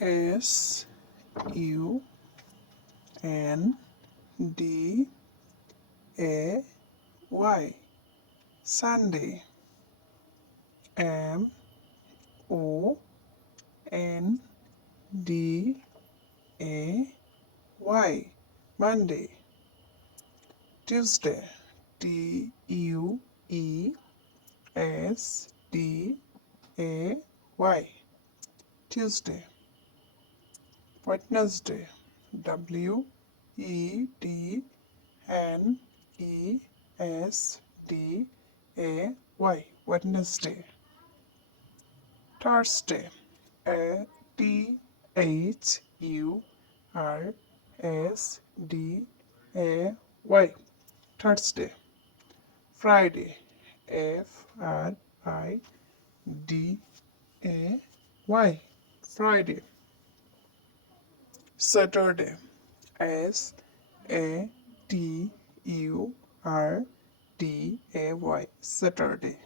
S U N D A Y Sunday. M O N D A Y Monday. Tuesday. T U E S D A Y Tuesday. Wednesday. W E D N E S D A Y Wednesday. Thursday. T H U R S D A Y Thursday. Friday. F R I D A Y Friday. Saturday. S A T U R D A Y Saturday.